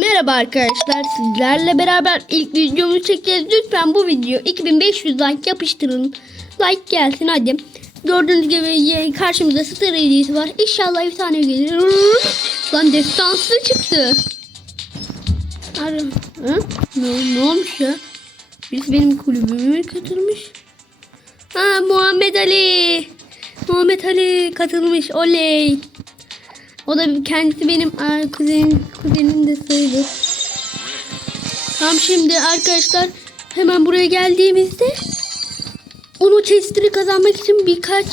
Merhaba arkadaşlar sizlerle beraber ilk videomuzu çekeceğiz. Lütfen bu video 2500 like yapıştırın. Like gelsin hadi. Gördüğünüz gibi karşımızda star hediyesi var. İnşallah bir tane gelir. Lan destansı çıktı. Ar ha? Ne, ne olmuş ya? Birisi benim kulübüme katılmış. Ha Muhammed Ali. Muhammed Ali katılmış. Oley. O da kendisi benim aa, kuzenim, kuzenim de sayılır. Tam şimdi arkadaşlar hemen buraya geldiğimizde onu chest'i kazanmak için birkaç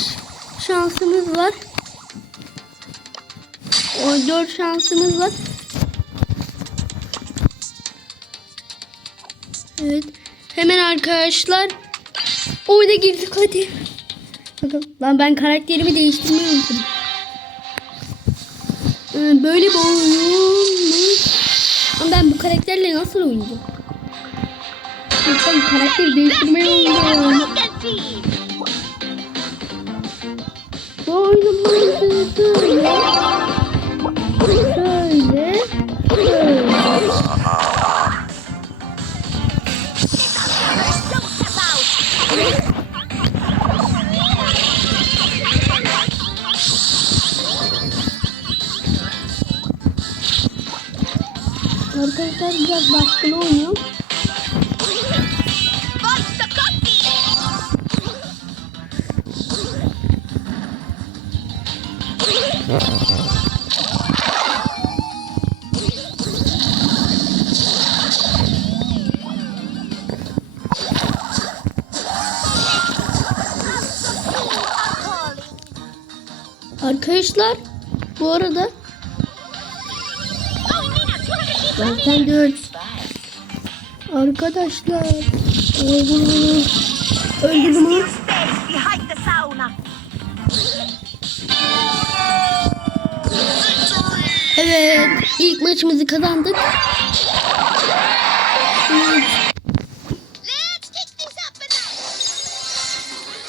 şansımız var. O dört şansımız var. Evet. Hemen arkadaşlar oyuna girdik hadi. Bakın lan ben karakterimi değiştirmeyi unuttum. Ee, Böyle bir oyun? Ama ben bu karakterle nasıl oynayacağım? Ben karakteri değiştirmeyi unuttum. Bu oyunun mantığı Arkadaşlar biraz baskılı oynuyor. Arkadaşlar bu arada zaten dört arkadaşlar öldürdüm öldürdüm onu. The sauna. Evet ilk maçımızı kazandık.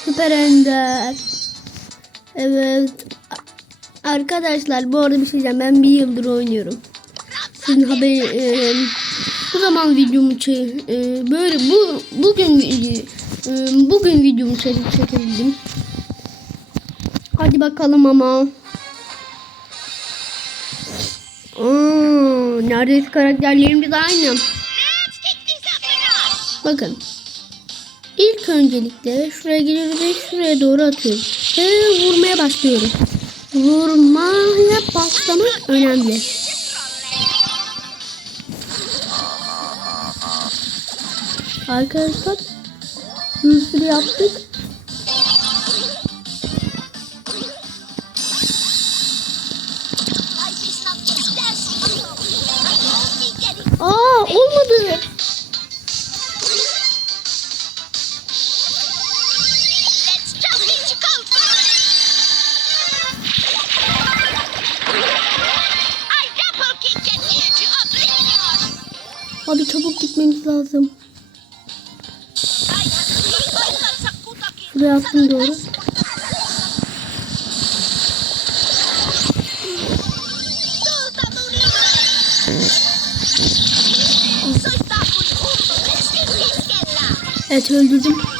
Süper Ender. Evet. Arkadaşlar bu arada bir şey diyeceğim. Ben bir yıldır oynuyorum. Sizin e, bu zaman videomu çe- e, böyle bu bugün e, bugün videomu çekip çekebildim. Hadi bakalım ama. Aa, neredeyse karakterlerimiz aynı. Bakın. İlk öncelikle şuraya geliyoruz ve şuraya doğru atıyoruz. Ve vurmaya başlıyoruz. Vurmaya başlamak önemli. Arkadaşlar bir yaptık. Aa olmadı. Abi çabuk gitmemiz lazım. Şuraya attım doğru. Evet öldürdüm.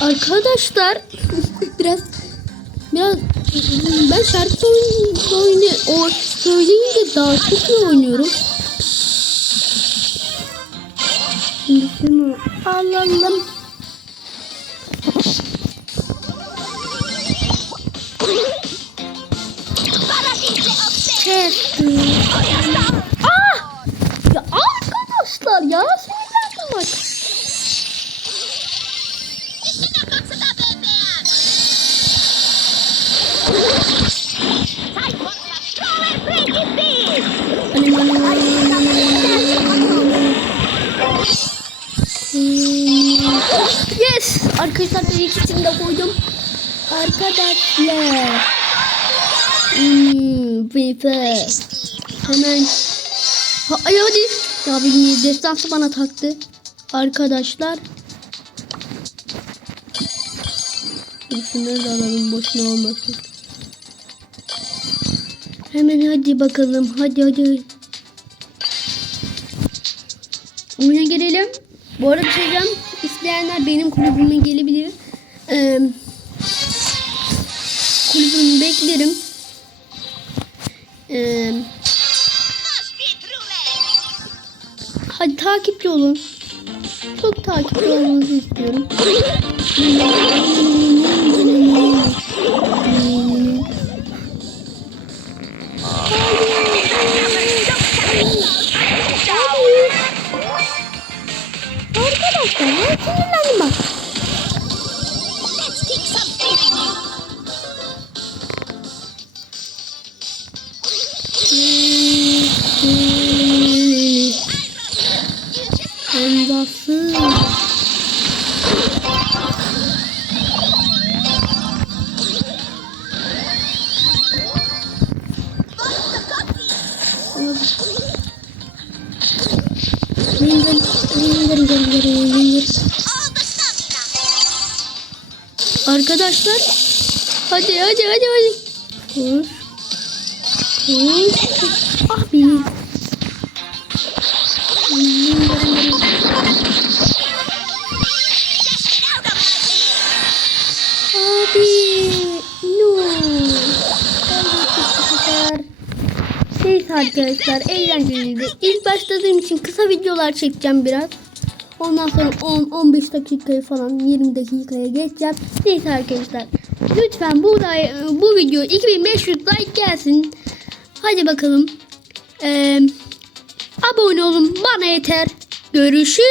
Arkadaşlar biraz biraz ben şarkı oyunu oyunu o söyleyince daha çok oynuyorum. Şunu alalım. Ah! Ya arkadaşlar ya sinirlendim bak. Yes! Arkadaşlar ben ikisini de koydum. Arkadaşlar. Hmm, Viper. Hemen. Ha, ay hadi. Ya benim destansı bana taktı. Arkadaşlar. Şunları da alalım boşuna olmasın. Hemen hadi bakalım. Hadi hadi. Oyuna girelim. Bu arada bir şey diyeceğim. İsteyenler benim kulübüme gelebilir. Ee, kulübümü beklerim. Ee, hadi takipçi olun. Çok takipçi olmanızı istiyorum. Arkadaşlar ben sinirlendim bak. The stamina. Arkadaşlar. Hadi hadi hadi hadi. Dur. Ah bir. Abi. No. Neyse arkadaşlar eğlenceliydi. İlk başladığım için kısa videolar çekeceğim biraz. Ondan sonra 10-15 dakikayı falan 20 dakikaya geçeceğim. Neyse arkadaşlar. Lütfen bu, da, bu video 2500 like gelsin. Hadi bakalım. Ee, abone olun bana yeter. Görüşürüz.